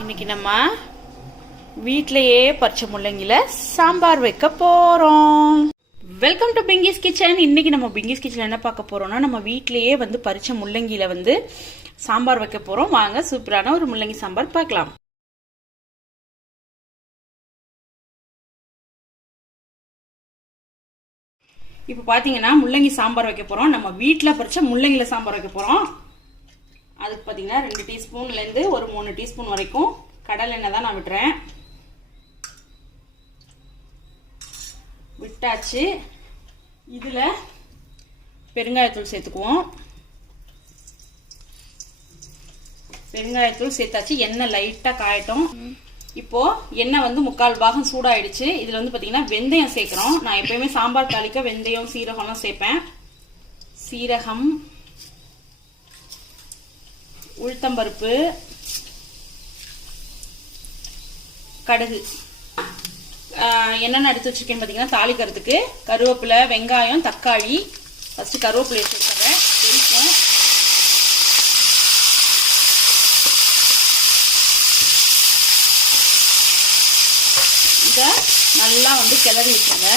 இன்னைக்கு நம்ம வீட்லயே பறிச்ச முள்ளங்கில சாம்பார் வைக்க போறோம். Welcome to Pinky's kitchen. இன்னைக்கு நம்ம பிங்கிஸ் கிச்சன் என்ன பார்க்க போறோம்னா, நம்ம வீட்லயே பறிச்ச முள்ளங்கில சாம்பார் வைக்க போறோம். வாங்க சூப்பரான ஒரு முள்ளங்கி சாம்பார் பார்க்கலாம். இப்போ பாத்தீங்கன்னா முள்ளங்கி சாம்பார் வைக்க போறோம். நம்ம வீட்டில் பறிச்ச முள்ளங்கில சாம்பார் வைக்க போறோம். அதுக்கு பார்த்தீங்கன்னா 2 டீஸ்பூன்லேருந்து ஒரு 3 டீஸ்பூன் வரைக்கும் கடலை எண்ணெய் தான் நான் விட்டுறேன். விட்டாச்சு. இதில் பெருங்காயத்தூள் சேர்த்துக்குவோம். பெருங்காயத்தூள் சேர்த்தாச்சு. எண்ணெய் லைட்டாக காயட்டும். இப்போ எண்ணெய் 3/4 பாகம் சூடாயிடுச்சு. இதில் பார்த்தீங்கன்னா வெந்தயம் சேர்க்குறோம். நான் எப்பயுமே சாம்பார் தாளிக்க வெந்தயம் சீரகம்லாம் சேர்ப்பேன். சீரகம், உளுத்தம்பருப்பு, கடுகு, என்னென்ன எடுத்து வச்சிருக்கேன்னு பார்த்தீங்கன்னா தாளிக்கிறதுக்கு கருவேப்பிலை, வெங்காயம், தக்காளி. ஃபர்ஸ்ட் கருவேப்பிலை சேர்த்துறேன். தெரிக்கும். இதை நல்லா கிளறி விட்டுருங்க.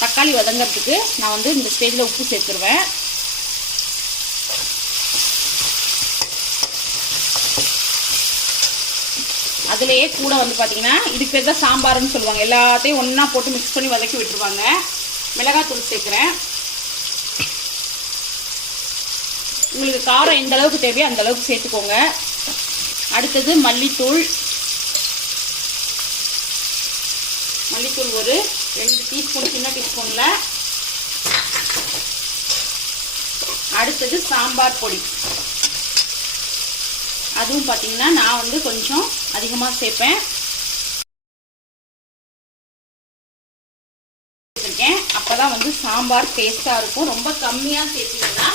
தக்காளி வதங்கிறதுக்கு நான் இந்த ஸ்டேஜில் உப்பு சேர்த்துருவேன். அதுலேயே கூட பார்த்தீங்கன்னா இதுக்கு பேர் தான் சாம்பார்னு சொல்லுவாங்க. எல்லாத்தையும் ஒன்றா போட்டு மிக்ஸ் பண்ணி வதக்கி விட்டுருவாங்க. மிளகாத்தூள் சேர்க்குறேன். உங்களுக்கு காரம் எந்த அளவுக்கு தேவையோ அந்த அளவுக்கு சேர்த்துக்கோங்க. அடுத்தது மல்லித்தூள். மல்லித்தூள் ஒரு 2 டீஸ்பூன், சின்ன டீஸ்பூன்ல. அடுத்தது சாம்பார் பொடி. அதுவும் பார்த்தீங்கன்னா நான் கொஞ்சம் அதிகமாக சேர்ப்பேன். அப்பதான் சாம்பார் டேஸ்டா இருக்கும். ரொம்ப கம்மியா சேர்த்தீங்கன்னா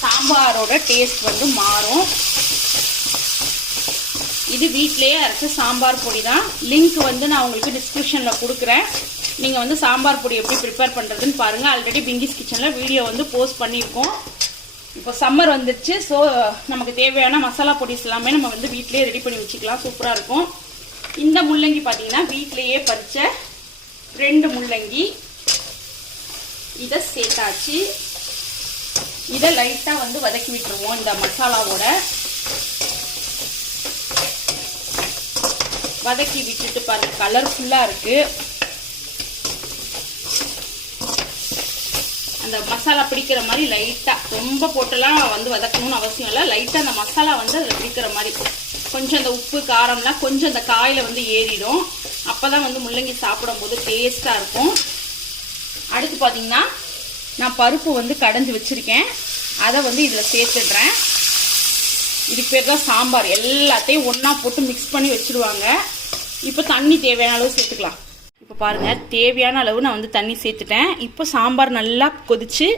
சாம்பாரோட டேஸ்ட் மாறும். இது வீட்லயே அரைச்ச சாம்பார் பொடி தான். லிங்க் நான் உங்களுக்கு டிஸ்கிரிப்ஷன்ல கொடுக்குறேன். நீங்க சாம்பார் பொடி எப்படி ப்ரிப்பேர் பண்றதுன்னு பாருங்க. ஆல்ரெடி பிங்கிஸ் கிச்சன்ல வீடியோ போஸ்ட் பண்ணியிருக்கோம். இப்போ சம்மர் வந்துடுச்சு. ஸோ நமக்கு தேவையான மசாலா பொடிஸ் எல்லாமே நம்ம வீட்லயே ரெடி பண்ணி வச்சுக்கலாம். சூப்பரா இருக்கும். இந்த முள்ளங்கி பார்த்தீங்கன்னா வீட்லயே பறிச்ச 2 முள்ளங்கி. இதை சேர்த்தாச்சு. இதை லைட்டா வதக்கி விட்டுருவோம் இந்த மசாலாவோட. வதக்கி விட்டுட்டு பாருங்க, கலர்ஃபுல்லா இருக்கு. அந்த மசாலா பிடிக்கிற மாதிரி லைட்டா, ரொம்ப போட்டெல்லாம் வதக்கணும்னு அவசியம் இல்லை. லைட்டா அந்த மசாலா அதில் பிடிக்கிற மாதிரி கொஞ்சம் அந்த உப்பு காரம்லாம் கொஞ்சம் அந்த காயில ஏறிடும். அப்பதான் முள்ளங்கி சாப்பிடும் போது டேஸ்டா இருக்கும். அடுத்து பாத்தீங்கன்னா நான் பருப்பு கடைஞ்சி வச்சிருக்கேன். அதை இதுல சேர்த்துடுறேன். இதுக்கு பேர் தான் சாம்பார். எல்லாத்தையும் ஒன்னா போட்டு மிக்ஸ் பண்ணி வச்சிருவாங்க. இப்போ தண்ணி தேவையான அளவு சேர்த்துக்கலாம். இப்போ பாருங்க, தேவையான அளவு நான் தண்ணி சேர்த்துட்டேன். இப்போ சாம்பார் நல்லா கொதிச்சு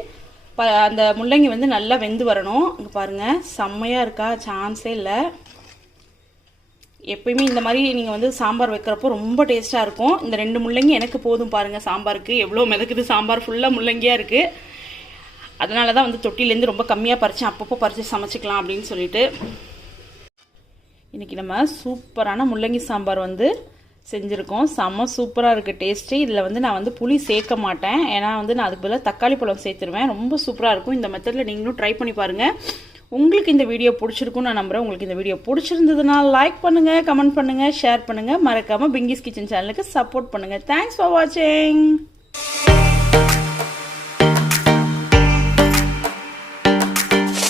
அந்த முள்ளங்கி நல்லா வெந்து வரணும். இங்கே பாருங்க, செம்மையா இருக்கா, சான்ஸே இல்லை. எப்பயுமே இந்த மாதிரி நீங்கள் சாம்பார் வைக்கிறப்போ ரொம்ப டேஸ்ட்டாக இருக்கும். இந்த 2 முள்ளங்கி எனக்கு போதும் பாருங்கள் சாம்பாருக்கு. எவ்வளோ மிதக்குது, சாம்பார் ஃபுல்லாக முள்ளங்கியாக இருக்குது. அதனால தான் தொட்டிலேருந்து ரொம்ப கம்மியாக பறிச்சேன். அப்பப்போ பறித்து சமைச்சிக்கலாம் அப்படின்னு சொல்லிட்டு. இன்றைக்கி நம்ம சூப்பரான முள்ளங்கி சாம்பார் செஞ்சுருக்கோம். செம்ம சூப்பராக இருக்குது டேஸ்ட்டு. இதில் நான் புளி சேர்க்க மாட்டேன். ஏன்னா நான் அதுக்கு பதிலாக தக்காளி பழம் சேர்த்துருவேன். ரொம்ப சூப்பராக இருக்கும். இந்த மெத்தடில் நீங்களும் ட்ரை பண்ணி பாருங்கள். உங்களுக்கு இந்த வீடியோ பிடிச்சிருக்குன்னு நான் நம்புகிறேன். உங்களுக்கு இந்த வீடியோ பிடிச்சிருந்ததுன்னா லைக் பண்ணுங்கள், கமெண்ட் பண்ணுங்கள், ஷேர் பண்ணுங்கள். மறக்காமல் பிங்கிஸ் கிச்சன் சேனலுக்கு சப்போர்ட் பண்ணுங்கள். தேங்க்ஸ் ஃபார் வாட்சிங்.